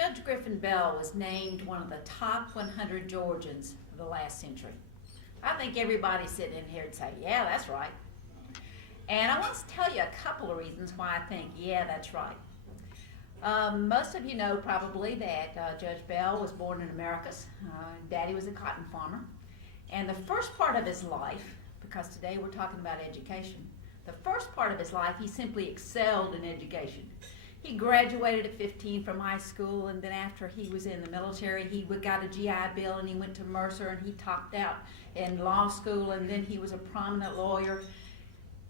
Judge Griffin Bell was named one of the top 100 Georgians of the last century. I think everybody sitting in here would say, yeah, that's right. And I want to tell you a couple of reasons why I think, yeah, that's right. Most of you know probably that Judge Bell was born in Americus. Daddy was a cotton farmer. And the first part of his life, because today we're talking about education, the first part of his life he simply excelled in education. He graduated at 15 from high school, and then after he was in the military, he got a GI Bill and he went to Mercer and he topped out in law school, and then he was a prominent lawyer.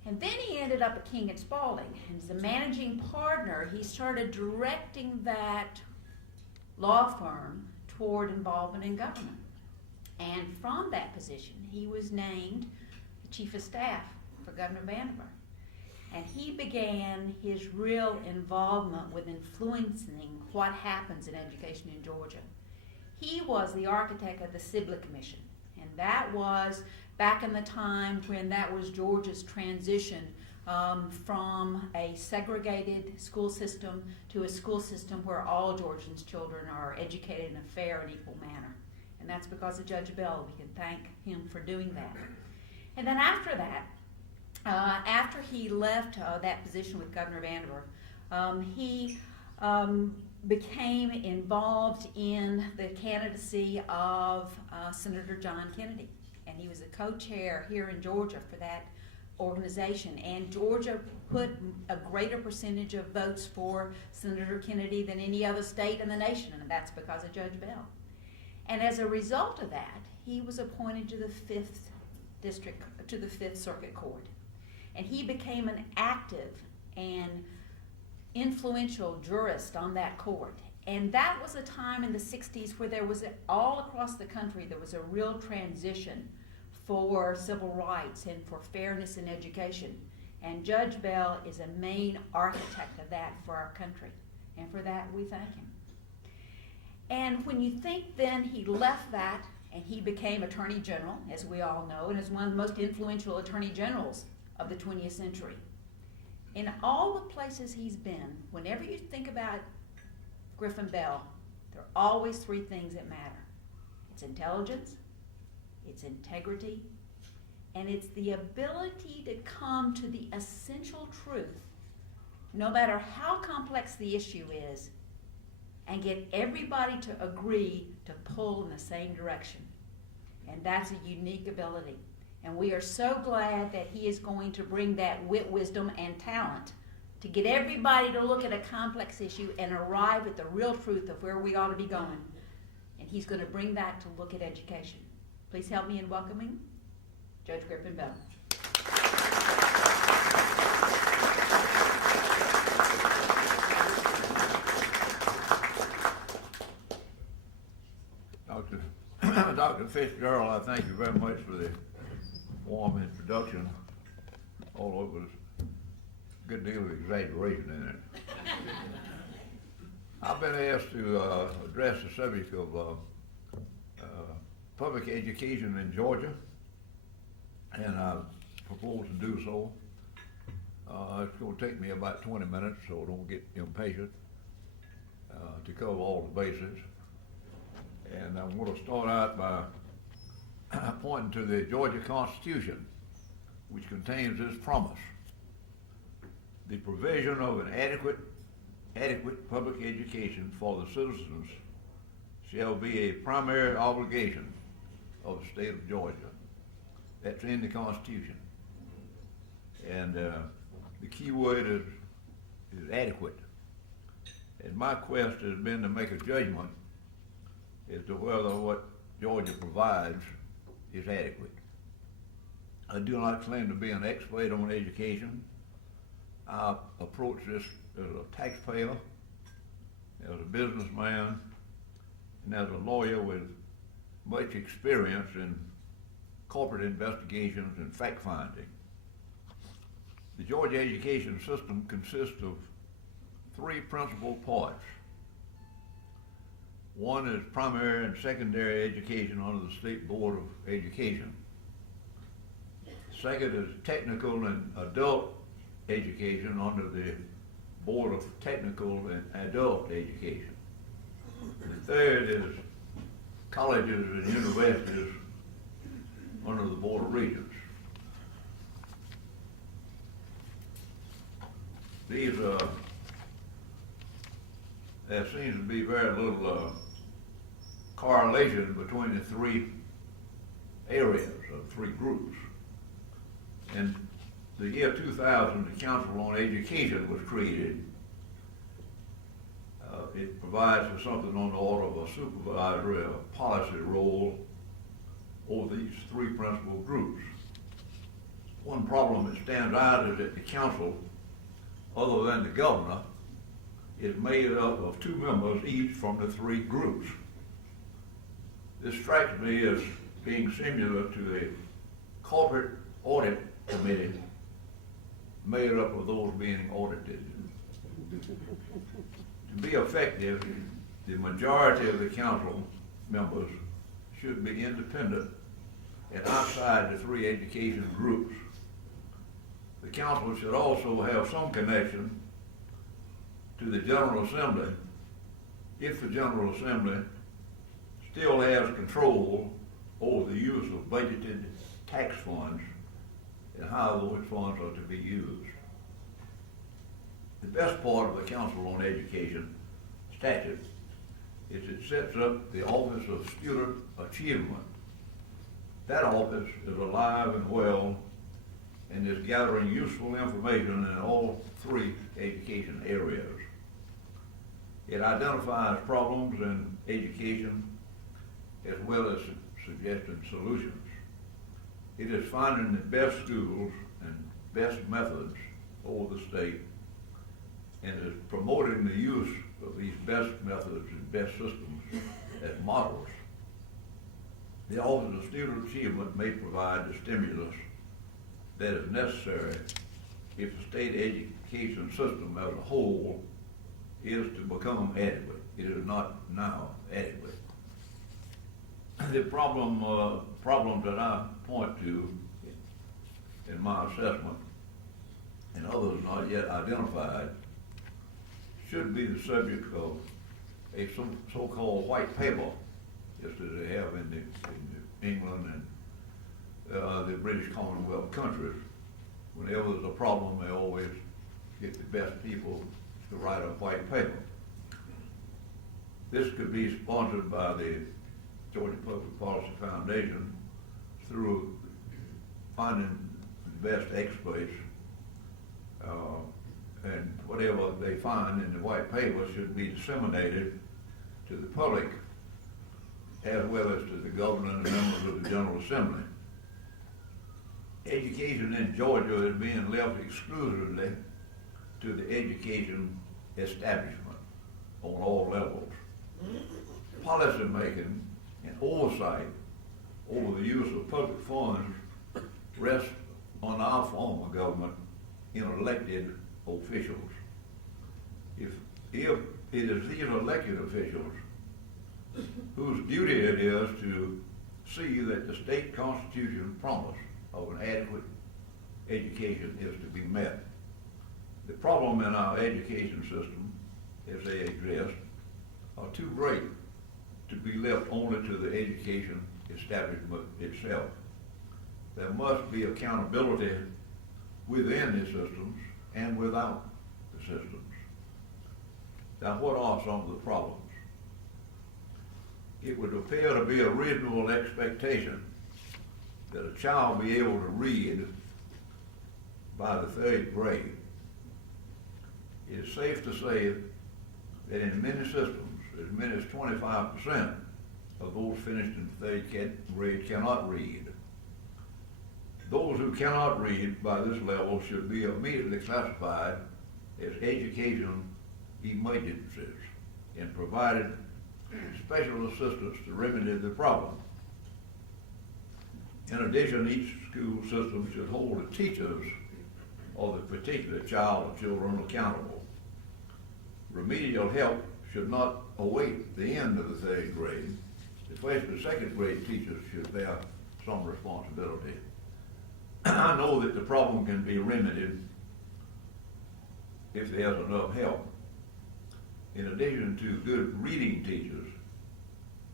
And then he ended up at King Spalding. And as a managing partner, he started directing that law firm toward involvement in government. And from that position, he was named the chief of staff for Governor Vanderbilt. And he began his real involvement with influencing what happens in education in Georgia. He was the architect of the Sibley Commission, and that was back in the time when that was Georgia's transition from a segregated school system to a school system where all Georgians' children are educated in a fair and equal manner. And that's because of Judge Bell. We can thank him for doing that. And then after that, after he left that position with Governor Vanderbilt, he became involved in the candidacy of Senator John Kennedy. And he was a co-chair here in Georgia for that organization. And Georgia put a greater percentage of votes for Senator Kennedy than any other state in the nation, and that's because of Judge Bell. And as a result of that, he was appointed to the 5th Circuit Court. And he became an active and influential jurist on that court. And that was a time in the 60s where there was, all across the country, there was a real transition for civil rights and for fairness in education. And Judge Bell is a main architect of that for our country. And for that, we thank him. And when you think then he left that and he became Attorney General, as we all know, and is one of the most influential Attorney Generals of the 20th century. In all the places he's been, whenever you think about Griffin Bell, there are always three things that matter. It's intelligence, it's integrity, and it's the ability to come to the essential truth, no matter how complex the issue is, and get everybody to agree to pull in the same direction. And that's a unique ability. And we are so glad that he is going to bring that wit, wisdom, and talent to get everybody to look at a complex issue and arrive at the real truth of where we ought to be going. And he's going to bring that to look at education. Please help me in welcoming Judge Griffin Bell. Dr. Fitzgerald, I thank you very much for the warm introduction, although it was a good deal of exaggeration in it. I've been asked to address the subject of public education in Georgia, and I propose to do so. It's going to take me about 20 minutes, so don't get impatient to cover all the bases. And I'm going to start out by pointing to the Georgia Constitution, which contains this promise: the provision of an adequate public education for the citizens shall be a primary obligation of the state of Georgia. That's in the Constitution. And the key word is adequate. And my quest has been to make a judgment as to whether what Georgia provides is adequate. I do not claim to be an expert on education. I approach this as a taxpayer, as a businessman, and as a lawyer with much experience in corporate investigations and fact-finding. The Georgia education system consists of three principal parts. One is primary and secondary education under the State Board of Education. Second is technical and adult education under the Board of Technical and Adult Education. The third is colleges and universities under the Board of Regents. These there seems to be very little correlation between the three areas or three groups. In the year 2000, the Council on Education was created. It provides for something on the order of a supervisory or policy role over these three principal groups. One problem that stands out is that the council, other than the governor, is made up of 2 members each from the 3 groups. This strikes me as being similar to the corporate audit committee made up of those being audited. To be effective, the majority of the council members should be independent and outside the 3 education groups. The council should also have some connection to the General Assembly if the General Assembly still has control over the use of budgeted tax funds and how those funds are to be used. The best part of the Council on Education statute is it sets up the Office of Student Achievement. That office is alive and well and is gathering useful information in all 3 education areas. It identifies problems in education as well as suggesting solutions. It is finding the best schools and best methods over the state and is promoting the use of these best methods and best systems as models. The Office of Student Achievement may provide the stimulus that is necessary if the state education system as a whole is to become adequate. It is not now adequate. The problems that I point to in my assessment and others not yet identified should be the subject of a so-called white paper, just as they have in England and the British Commonwealth countries. Whenever there's a problem, they always get the best people to write a white paper. This could be sponsored by the Georgia Public Policy Foundation through finding the best experts, and whatever they find in the white paper should be disseminated to the public as well as to the governor and members of the General Assembly. Education in Georgia is being left exclusively to the education establishment on all levels. Policy making and oversight over the use of public funds rests on our form of government in elected officials. If it is these elected officials whose duty it is to see that the state constitution promise of an adequate education is to be met. The problem in our education system, as they exist, are too great to be left only to the education establishment itself. There must be accountability within the systems and without the systems. Now, what are some of the problems? It would appear to be a reasonable expectation that a child be able to read by the 3rd grade. It is safe to say that in many systems, as many as 25% of those finished in the 3rd grade cannot read. Those who cannot read by this level should be immediately classified as education emergencies and provided special assistance to remedy the problem. In addition, each school system should hold the teachers of the particular child or children accountable. Remedial help should not await the end of the 3rd grade. The 1st and 2nd grade teachers should bear some responsibility. I know that the problem can be remedied if there's enough help. in addition to good reading teachers,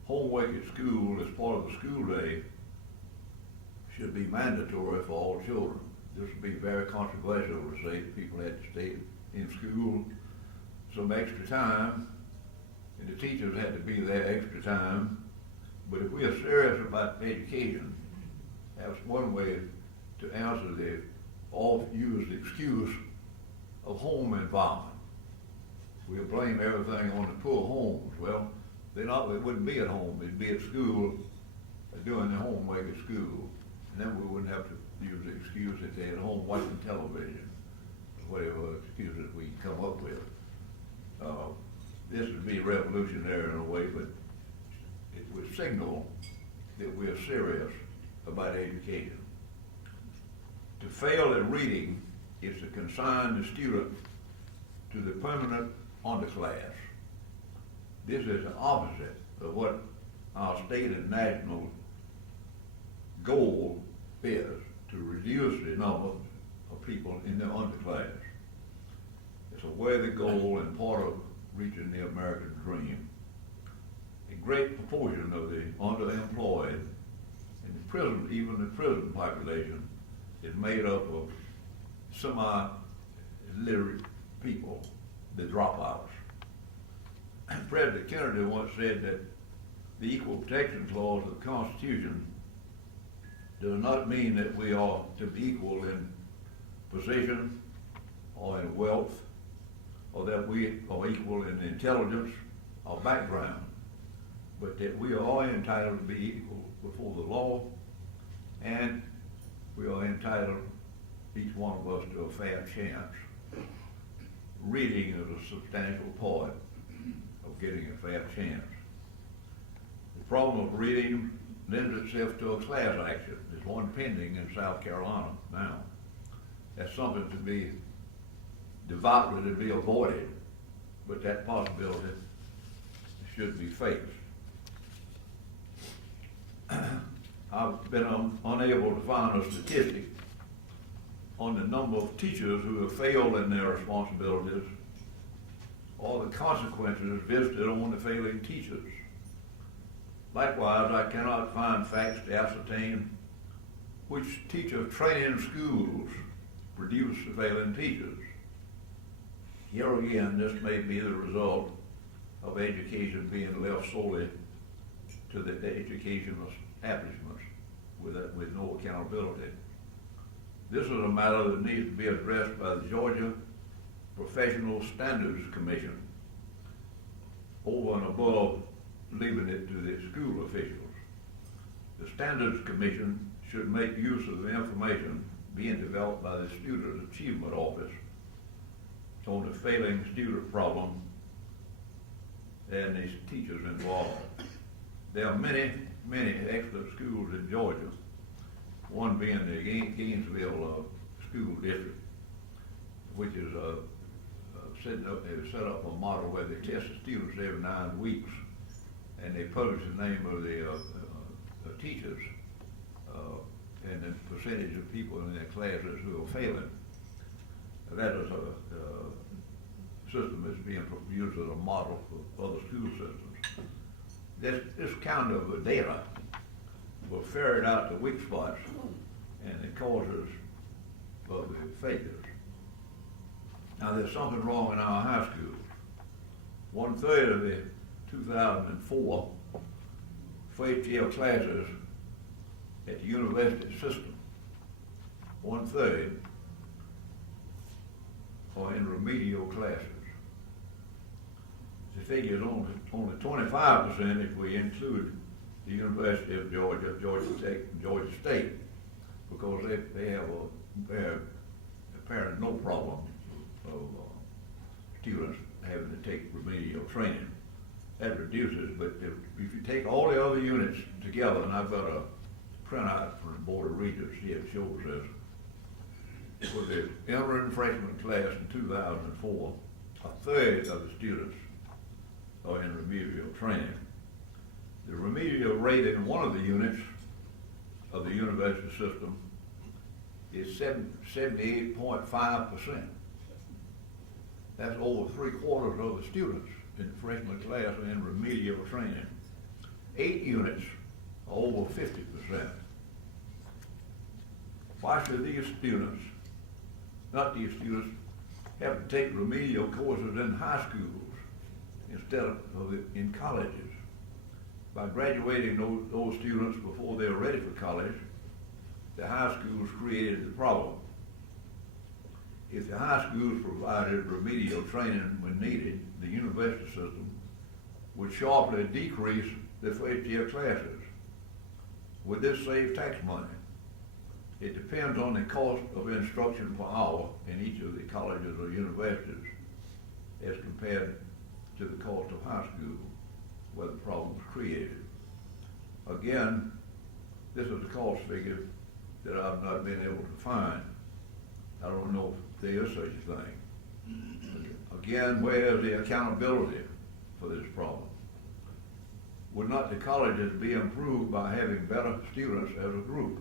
homework at school as part of the school day should be mandatory for all children. This would be very controversial to say that people had to stay in school some extra time, and the teachers had to be there extra time. But if we are serious about education, that's one way to answer the oft-used excuse of home environment. We'll blame everything on the poor homes. Well, they wouldn't be at home, they'd be at school doing their homework at school. And then we wouldn't have to use the excuse that they're at home watching television, whatever excuses we come up with. This would be revolutionary in a way, but it would signal that we're serious about education. To fail at reading is to consign the student to the permanent underclass. This is the opposite of what our state and national goal is, to reduce the number of people in the underclass. It's a worthy goal and part of reaching the American dream. A great proportion of the underemployed in the prison, even the prison population, is made up of semi-literate people, the dropouts. President Kennedy once said that the Equal Protection Clause of the Constitution does not mean that we are to be equal in position or in wealth, or that we are equal in intelligence or background, but that we are entitled to be equal before the law, and we are entitled, each one of us, to a fair chance. Reading is a substantial part of getting a fair chance. The problem of reading lends itself to a class action. There's one pending in South Carolina now. That's something to be devoutly to be avoided, but that possibility should be faced. I've been unable to find a statistic on the number of teachers who have failed in their responsibilities or the consequences visited on the failing teachers. Likewise, I cannot find facts to ascertain which teacher training schools produce the failing teachers. Here again, this may be the result of education being left solely to the educational establishments with no accountability. This is a matter that needs to be addressed by the Georgia Professional Standards Commission, over and above leaving it to the school officials. The Standards Commission should make use of the information being developed by the Student Achievement Office on the failing student problem and the teachers involved. There are many, many excellent schools in Georgia, one being the Gainesville School District, which is set up a model where they test the students every 9 weeks, and they publish the name of the teachers and the percentage of people in their classes who are failing. That is a system that's being used as a model for other school systems. This kind of data will ferret out the weak spots and the causes of the failures. Now, there's something wrong in our high schools. 1/3 of the 2004 first year classes at the university system, 1/3 are in remedial classes. The figure is only 25% if we include the University of Georgia, Georgia Tech, and Georgia State, because they have apparently no problem of students having to take remedial training. That reduces, but if you take all the other units together, and I've got a printout from the Board of Regents here, it shows this. For the interim freshman class in 2004, 1/3 of the students are in remedial training. The remedial rate in one of the units of the university system is 78.5%. That's over 3/4 of the students in the freshman class are in remedial training. 8 units are over 50%. Why should these students, not these students, have to take remedial courses in high schools instead of in colleges? By graduating those students before they're ready for college, the high schools created the problem. If the high schools provided remedial training when needed, the university system would sharply decrease the first-year classes. Would this save tax money? It depends on the cost of instruction per hour in each of the colleges or universities as compared to the cost of high school, where the problem was created. Again, this is a cost figure that I've not been able to find. I don't know if there is such a thing. Again, where is the accountability for this problem? Would not the colleges be improved by having better students as a group?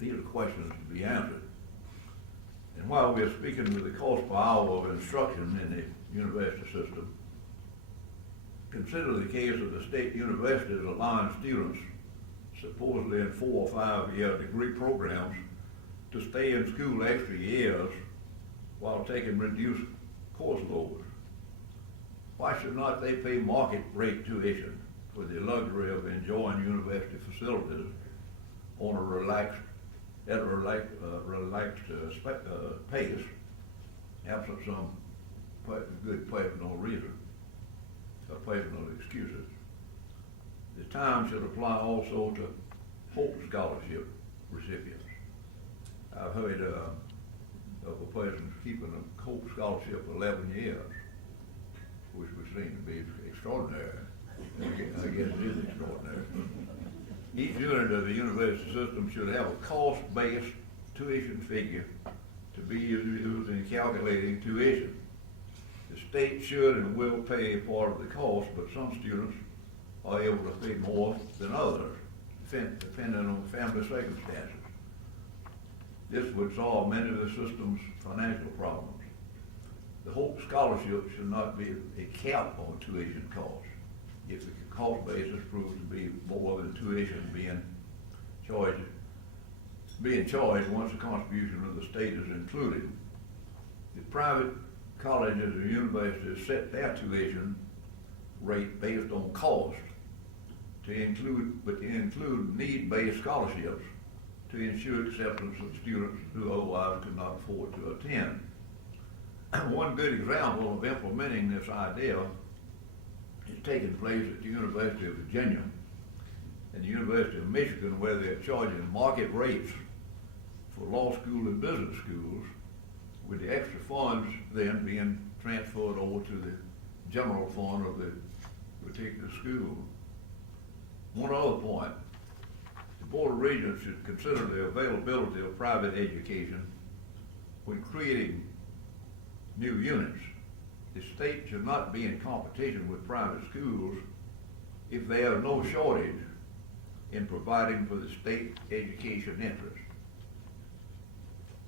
These are questions to be answered. And while we're speaking of the cost per hour of instruction in the university system, consider the case of the state universities allowing students, supposedly in 4 or 5 year degree programs, to stay in school extra years while taking reduced course loads. Why should not they pay market rate tuition for the luxury of enjoying university facilities on a relaxed pace, absent some good personal reason or personal excuses? The time should apply also to Hope Scholarship recipients. I've heard of a person keeping a Hope Scholarship for 11 years, which would seem to be extraordinary. I guess it is extraordinary. Each unit of the university system should have a cost-based tuition figure to be used in calculating tuition. The state should and will pay part of the cost, but some students are able to pay more than others, depending on family circumstances. This would solve many of the system's financial problems. The Hope Scholarship should not be a cap on tuition costs. If the cost basis proves to be more than tuition being charged once the contribution of the state is included. The private colleges or universities set their tuition rate based on cost to include need-based scholarships to ensure acceptance of students who otherwise could not afford to attend. One good example of implementing this idea is taking place at the University of Virginia and the University of Michigan, where they're charging market rates for law school and business schools, with the extra funds then being transferred over to the general fund of the particular school. One other point, the Board of Regents should consider the availability of private education when creating new units. The state should not be in competition with private schools if they have no shortage in providing for the state education interest.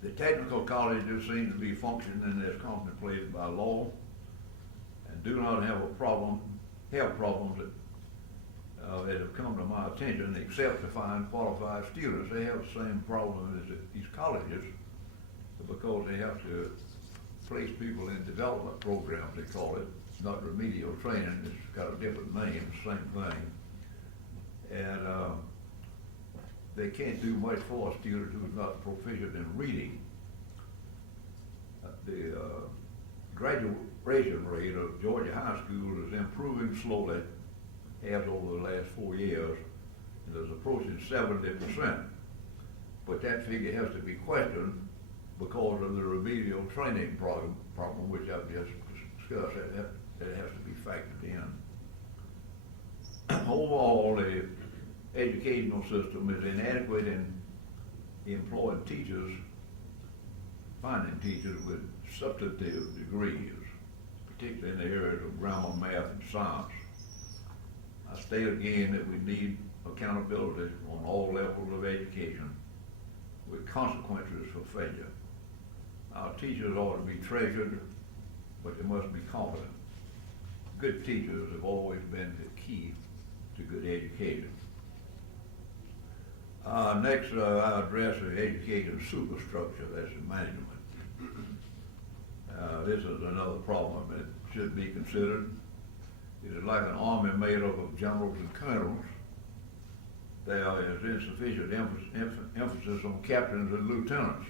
The technical colleges seem to be functioning as contemplated by law and do not have problems that have come to my attention, except to find qualified students. They have the same problem as these colleges because they have to place people in development programs, they call it, not remedial training. It's got a different name, same thing. And they can't do much for a student who's not proficient in reading. The graduation rate of Georgia high school is improving slowly, has over the last 4 years, and is approaching 70%. But that figure has to be questioned because of the remedial training problem which I've just discussed. That has to be factored in. Overall, the educational system is inadequate in employing teachers, finding teachers with substantive degrees, particularly in the areas of grammar, math, and science. I state again that we need accountability on all levels of education with consequences for failure. Our teachers ought to be treasured, but they must be competent. good teachers have always been the key to good education. Next, I address the education superstructure, that's the management. This is another problem that should be considered. It is like an army made up of generals and colonels. There is insufficient emphasis on captains and lieutenants,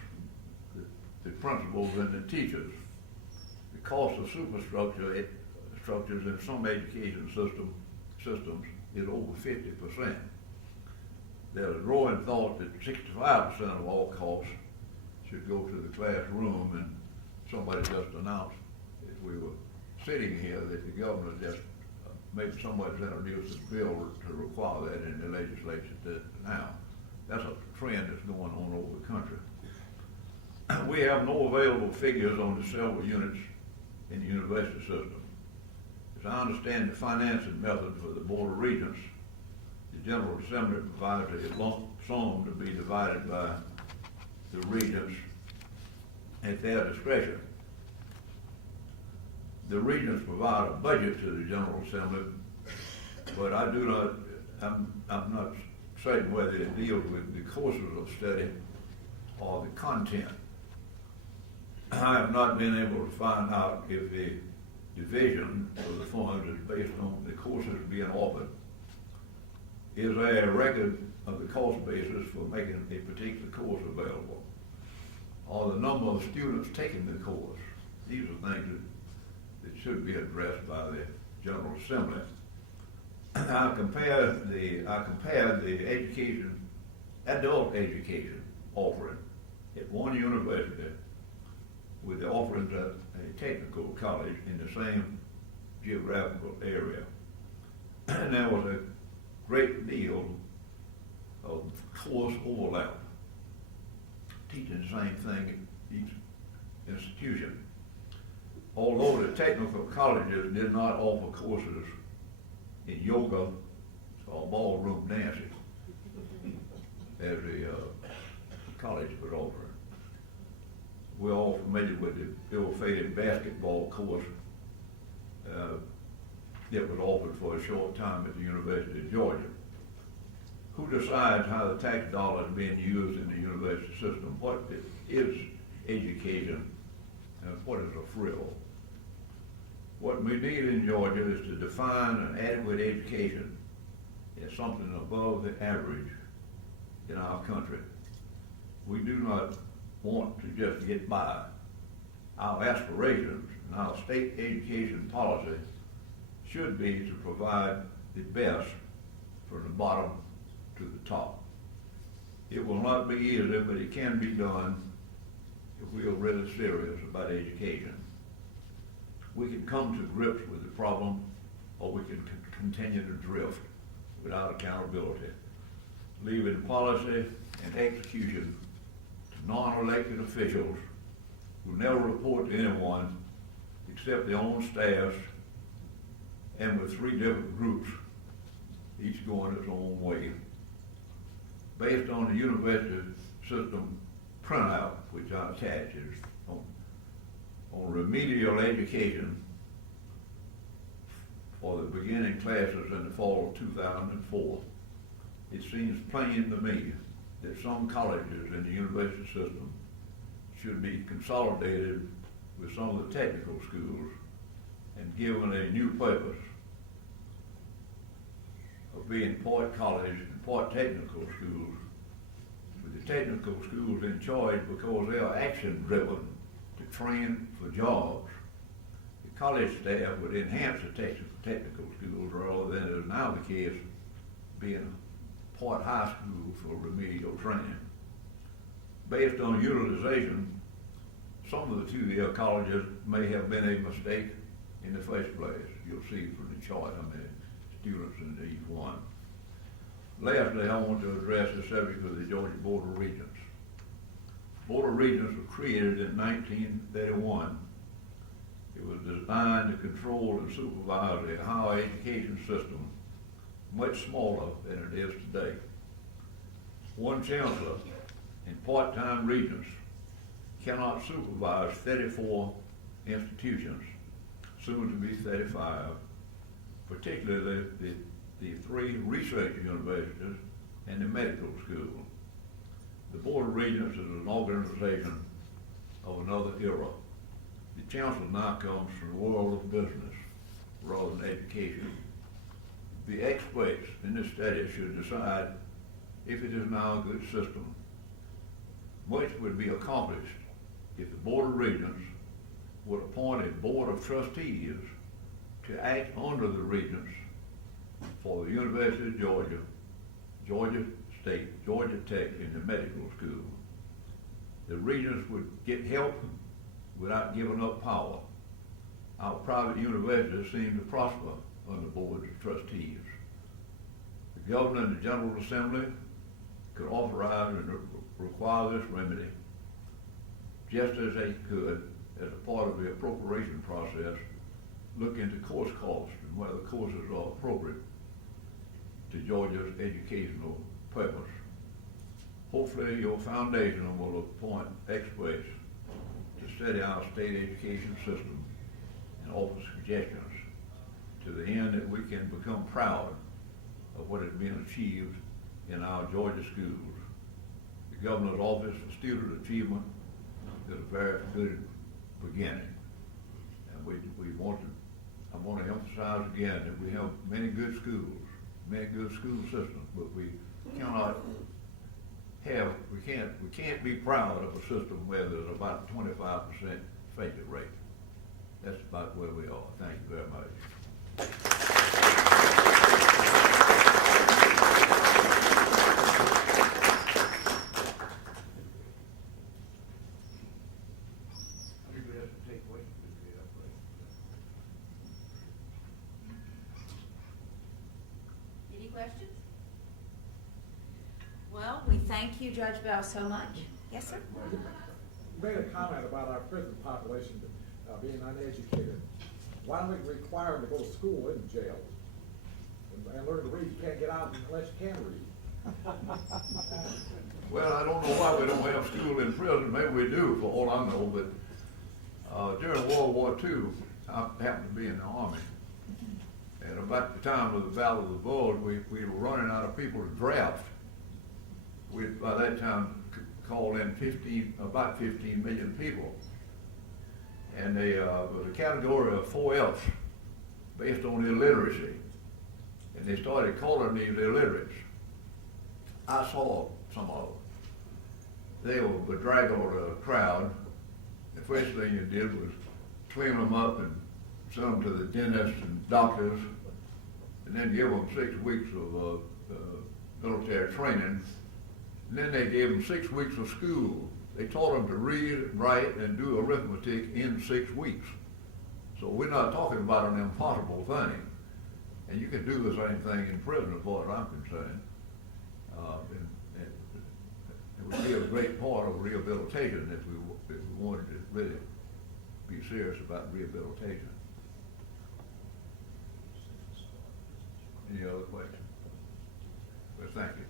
the principals and the teachers. The cost of superstructure structures in some education systems is over 50%. There's a growing thought that 65% of all costs should go to the classroom, and somebody just announced that we were sitting here that the governor just maybe somebody's introduced a bill to require that in the legislature now. That's a trend that's going on over the country. We have no available figures on the silver units in the university system. As I understand the financing method for the Board of Regents, the General Assembly provides a lump sum to be divided by the regents at their discretion. The regents provide a budget to the General Assembly, but I'm not certain whether it deals with the courses of study or the content. I have not been able to find out if the division of the funds is based on the courses being offered. Is there a record of the cost basis for making a particular course available, or the number of students taking the course? These are things that should be addressed by the General Assembly. I compared the adult education offering at one university with the offerings at a technical college in the same geographical area. And there was a great deal of course overlap, teaching the same thing at each institution. Although the technical colleges did not offer courses in yoga or ballroom dancing as the college was offering. We're all familiar with the ill-fated basketball course that was offered for a short time at the University of Georgia. Who decides how the tax dollars being used in the university system? What is education and what is a frill? What we need in Georgia is to define an adequate education as something above the average in our country. We do not want to just get by. Our aspirations and our state education policy should be to provide the best from the bottom to the top. It will not be easy, but it can be done if we are really serious about education. We can come to grips with the problem, or we can continue to drift without accountability, leaving policy and execution to non-elected officials who never report to anyone except their own staffs, and with 3 different groups, each going its own way. Based on the university system printout, which I attach, is on remedial education for the beginning classes in the fall of 2004. It seems plain to me that some colleges in the university system should be consolidated with some of the technical schools and given a new purpose of being part college and part technical schools, with the technical schools in charge because they are action driven to train for jobs. The college staff would enhance the technical schools rather than is now the case being part high school for remedial training. Based on utilization, some of the 2-year colleges may have been a mistake in the first place. You'll see from the chart how many students in each one. Lastly, I want to address the subject of the Georgia Board of Regents. Board of Regents was created in 1931. It was designed to control and supervise a higher education system, much smaller than it is today. One chancellor and part-time regents cannot supervise 34 institutions, soon to be 35, particularly the three research universities and the medical school. The Board of Regents is an organization of another era. The chancellor now comes from the world of business rather than education. The experts in this study should decide if it is now a good system. Much would be accomplished if the Board of Regents would appoint a Board of Trustees to act under the Regents for the University of Georgia, Georgia State, Georgia Tech, and the medical school. The Regents would get help without giving up power. Our private universities seem to prosper under boards of trustees. The governor and the General Assembly could authorize and require this remedy, just as they could, as a part of the appropriation process, look into course costs and whether courses are appropriate to Georgia's educational purpose. Hopefully your foundation will appoint experts to study our state education system and offer suggestions to the end that we can become proud of what has been achieved in our Georgia schools. The Governor's Office for Student Achievement is a very good beginning. And I want to emphasize again that we have many good schools, many good school systems, but we can't be proud of a system where there's about 25% failure rate. That's about where we are. Thank you very much. Any questions? Well, we thank you, Judge Bell, so much. Yes, sir? You made a comment about our prison population being uneducated. Why don't we require them to go to school in jail and learn to read? You can't get out unless you can read. Well, I don't know why we don't have school in prison. Maybe we do, for all I know, but during World War II, I happened to be in the Army. And about the time of the Battle of the Bulge, we were running out of people to draft. We, by that time, called in about 15 million people. And there was a category of 4Fs based on illiteracy. And they started calling these illiterates. I saw some of them. They were bedraggled a crowd. The first thing you did was clean them up and send them to the dentists and doctors, and then give them 6 weeks of military training. And then they gave them 6 weeks of school. They taught them to read, write, and do arithmetic in 6 weeks. So we're not talking about an impossible thing. And you can do the same thing in prison as far as I'm concerned. And it would be a great part of rehabilitation if we wanted to really be serious about rehabilitation. Any other questions? Well, thank you.